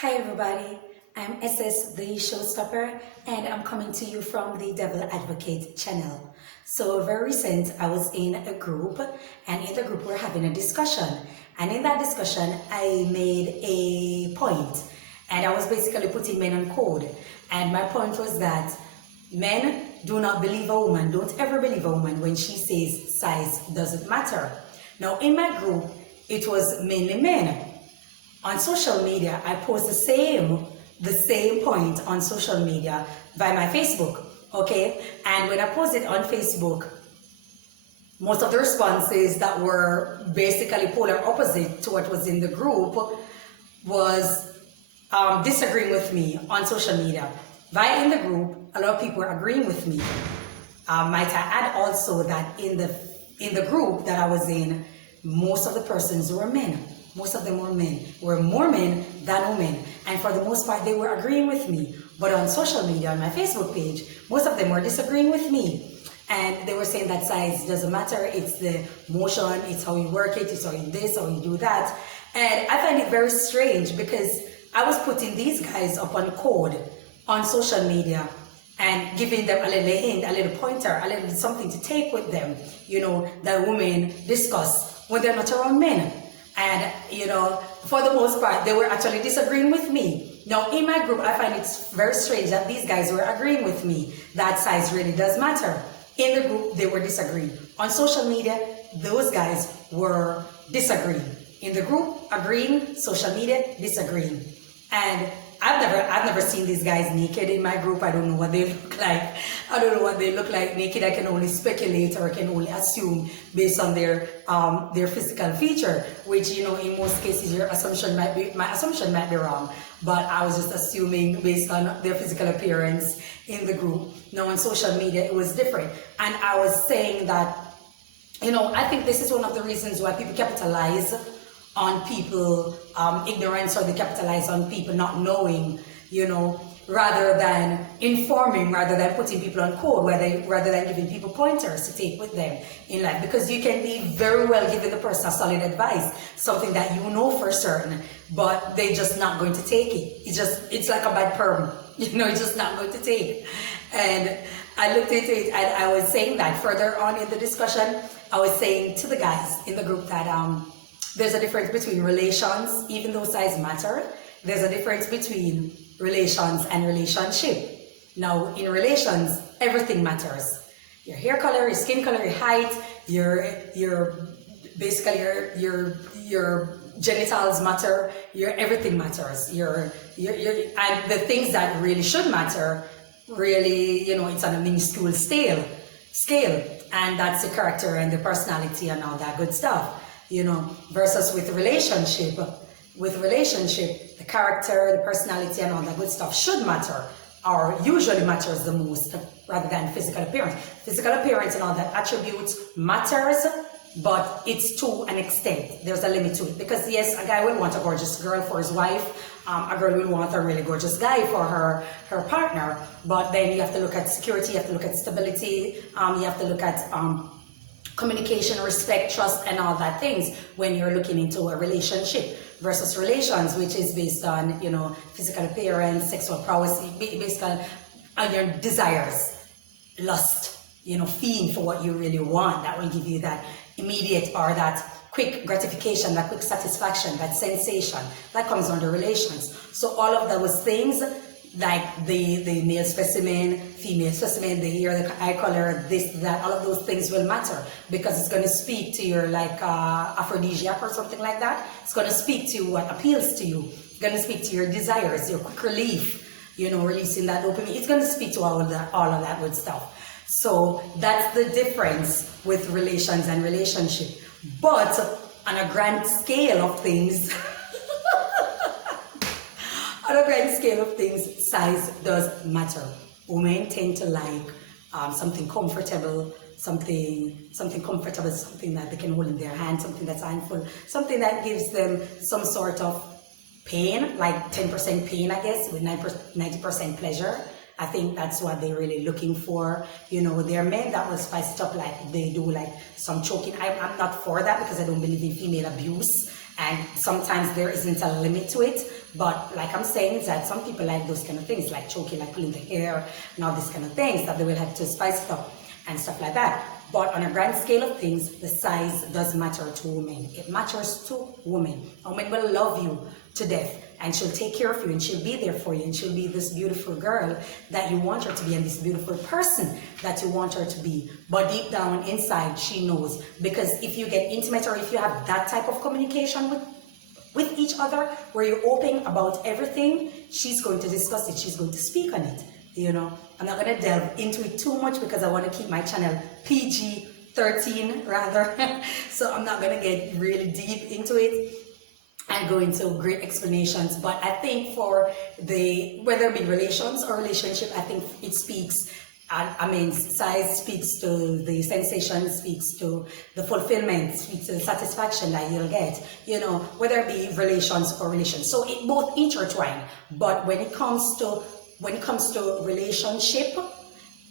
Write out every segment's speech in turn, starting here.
Hi everybody, I'm SS the Showstopper and I'm coming to you from the Devil Advocate channel. So very recent I was in a group and in the group we're having a discussion, and in that discussion I made a point and I was basically putting men on code, and my point was that men do not believe a woman, don't ever believe a woman when she says size doesn't matter. Now in my group it was mainly men. On social media, I post the same point on social media by my Facebook, okay? And when I post it on Facebook, most of the responses that were basically polar opposite to what was in the group was disagreeing with me on social media. Via in the group, a lot of people were agreeing with me. Might I add also that in the group that I was in, most of the persons were men. Most of them were men, were more men than women. And for the most part, they were agreeing with me. But on social media, on my Facebook page, most of them were disagreeing with me. And they were saying that size doesn't matter. It's the motion, it's how you work it, it's how you do this, how you do that. And I find it very strange because I was putting these guys up on code on social media and giving them a little hint, a little pointer, a little something to take with them, you know, that women discuss when they're not around men. And, you know, for the most part, they were actually disagreeing with me. Now, in my group, I find it very strange that these guys were agreeing with me that size really does matter. In the group, they were disagreeing. On social media, those guys were disagreeing. In the group, agreeing, social media, disagreeing. And I've never seen these guys naked in my group. I don't know what they look like. I don't know what they look like naked. I can only speculate or I can only assume based on their physical feature, which, you know, in most cases my assumption might be wrong. But I was just assuming based on their physical appearance in the group. Now on social media it was different. And I was saying that, you know, I think this is one of the reasons why people capitalize on people ignorance, or they capitalize on people not knowing, you know, rather than informing, rather than putting people on code, rather than giving people pointers to take with them in life. Because you can be very well giving the person a solid advice, something that you know for certain, but they're just not going to take it. It's like a bad perm, you know, it's just not going to take. And I looked at it and I was saying that further on in the discussion, I was saying to the guys in the group that there's a difference between relations, even though size matter. There's a difference between relations and relationship. Now, in relations, everything matters. Your hair color, your skin color, your height, your basically your genitals matter. Your everything matters. Your and the things that really should matter, really, you know, it's on a minuscule scale, and that's the character and the personality and all that good stuff. You know, versus with relationship, the character, the personality and all that good stuff should matter, or usually matters the most, rather than physical appearance. Physical appearance and all that attributes matters, but it's to an extent. There's a limit to it. Because yes, a guy will want a gorgeous girl for his wife, a girl will want a really gorgeous guy for her partner, but then you have to look at security, you have to look at stability, you have to look at communication, respect, trust, and all that things when you're looking into a relationship, versus relations, which is based on, you know, physical appearance, sexual prowess, based on your desires, lust, you know, feeling for what you really want. That will give you that immediate or that quick gratification, that quick satisfaction, that sensation that comes under relations. So all of those things, like the male specimen, female specimen, the hair, the eye color, this, that, all of those things will matter, because it's going to speak to your aphrodisiac or something like that. It's going to speak to what appeals to you. It's going to speak to your desires, your quick relief, you know, releasing that dopamine. It's going to speak to all of that good stuff. So that's the difference with relations and relationship. But on a grand scale of things, on a grand scale of things, size does matter. Women tend to like something comfortable, something comfortable, something that they can hold in their hand, something that's handful, something that gives them some sort of pain, like 10% pain, I guess, with 90% pleasure. I think that's what they're really looking for. You know, there are men that will spice it up, like they do like some choking. I'm not for that, because I don't believe in female abuse. And sometimes there isn't a limit to it. But like I'm saying, that some people like those kind of things, like choking, like pulling the hair, and all these kind of things that they will have to spice it up and stuff like that. But on a grand scale of things, the size does matter to women. It matters to women. A woman will love you to death, and she'll take care of you, and she'll be there for you, and she'll be this beautiful girl that you want her to be, and this beautiful person that you want her to be. But deep down inside, she knows. Because if you get intimate, or if you have that type of communication with each other, where you're open about everything, she's going to discuss it, she's going to speak on it. You know, I'm not going to delve into it too much because I want to keep my channel PG-13 rather. So I'm not going to get really deep into it and go into great explanations. But I think for whether it be relations or relationship, I think it speaks. I mean, size speaks to the sensation, speaks to the fulfillment, speaks to the satisfaction that you'll get, you know, whether it be relations or relations. So it both intertwine. But when it comes to relationship,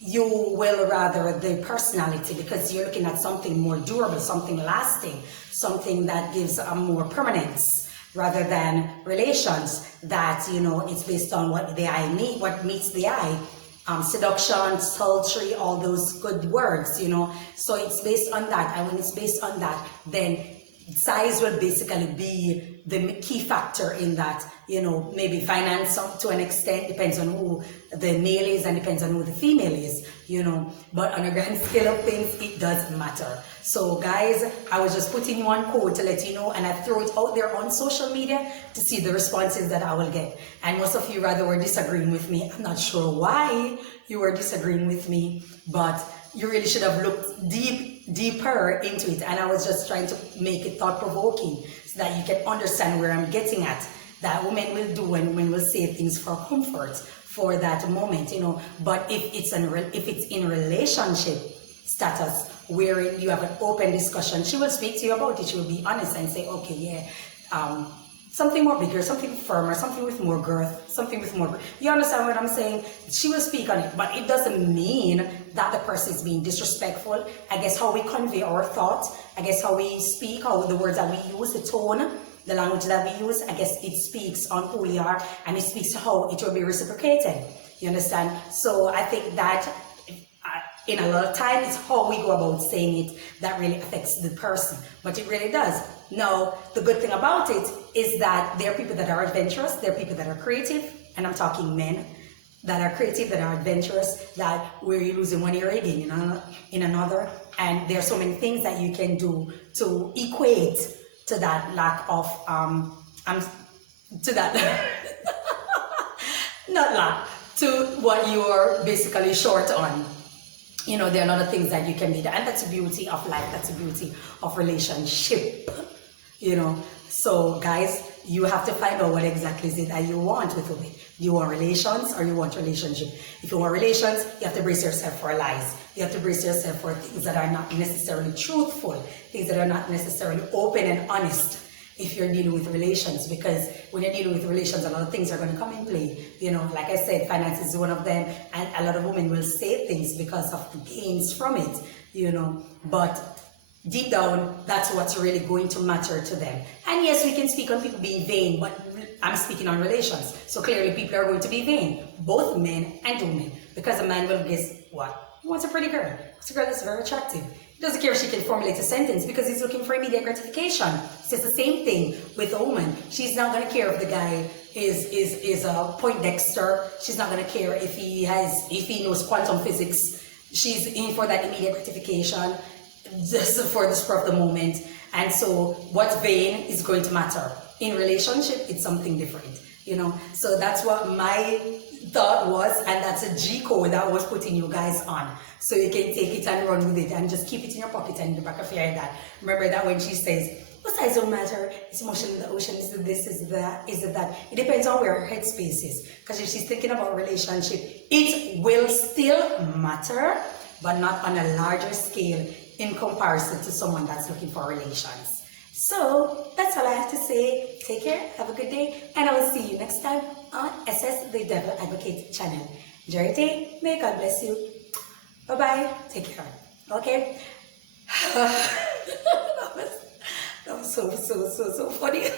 you will rather the personality, because you're looking at something more durable, something lasting, something that gives a more permanence, rather than relations that, you know, it's based on what the eye need, what meets the eye. Seduction, sultry, all those good words, you know. So it's based on that. And when it's based on that, then size will basically be the key factor in that, you know. Maybe finance to an extent, depends on who the male is and depends on who the female is, you know. But on a grand scale of things, it does matter. So guys, I was just putting one code to let you know, and I throw it out there on social media to see the responses that I will get. And most of you rather were disagreeing with me. I'm not sure why you were disagreeing with me, but you really should have looked deeper into it. And I was just trying to make it thought-provoking so that you can understand where I'm getting at. That women will do and women will say things for comfort, for that moment, you know. But if it's in relationship status, where you have an open discussion, she will speak to you about it. She will be honest and say, okay, yeah, something more bigger, something firmer, something with more girth, something with more. You understand what I'm saying? She will speak on it, but it doesn't mean that the person is being disrespectful. I guess how we convey our thoughts, I guess how we speak, how the words that we use, the tone, the language that we use, I guess it speaks on who we are, and it speaks to how it will be reciprocated. You understand? So I think that in a lot of time, it's how we go about saying it that really affects the person. But it really does. Now, the good thing about it is that there are people that are adventurous, there are people that are creative, and I'm talking men that are creative, that are adventurous, that where you're losing one ear again in another. And there are so many things that you can do to equate to that lack of, to that, not lack, to what you're basically short on. You know, there are a lot of things that you can do, and that's the beauty of life, that's the beauty of relationship, you know. So guys, you have to find out what exactly is it that you want with it. Do you want relations or you want relationship? If you want relations, you have to brace yourself for lies. You have to brace yourself for things that are not necessarily truthful, things that are not necessarily open and honest, if you're dealing with relations. Because when you're dealing with relations, a lot of things are going to come in play. You know, like I said, finance is one of them, and a lot of women will say things because of the gains from it, you know. But deep down, that's what's really going to matter to them. And yes, we can speak on people being vain, but I'm speaking on relations. So clearly people are going to be vain, both men and women, because a man will guess what? He wants a pretty girl. It's a girl that's very attractive. He doesn't care if she can formulate a sentence because he's looking for immediate gratification. It's just the same thing with a woman. She's not going to care if the guy is a Poindexter. She's not going to care if he knows quantum physics. She's in for that immediate gratification, just for the spur of the moment. And so what's vain is going to matter. In relationship, it's something different, you know. So that's what my thought was, and that's a G code that I was putting you guys on. So you can take it and run with it and just keep it in your pocket and in the back of your head. Remember that when she says, what size don't matter, it's emotion in the ocean, is it this, is it that, is it that? It depends on where her headspace is. Because if she's thinking about relationship, it will still matter, but not on a larger scale in comparison to someone that's looking for relations. So that's all I have to say. Take care, have a good day, and I will see you next time on SS The Devil Advocate channel. Enjoy your day. May God bless you. Bye-bye. Take care. Okay? that was so so funny.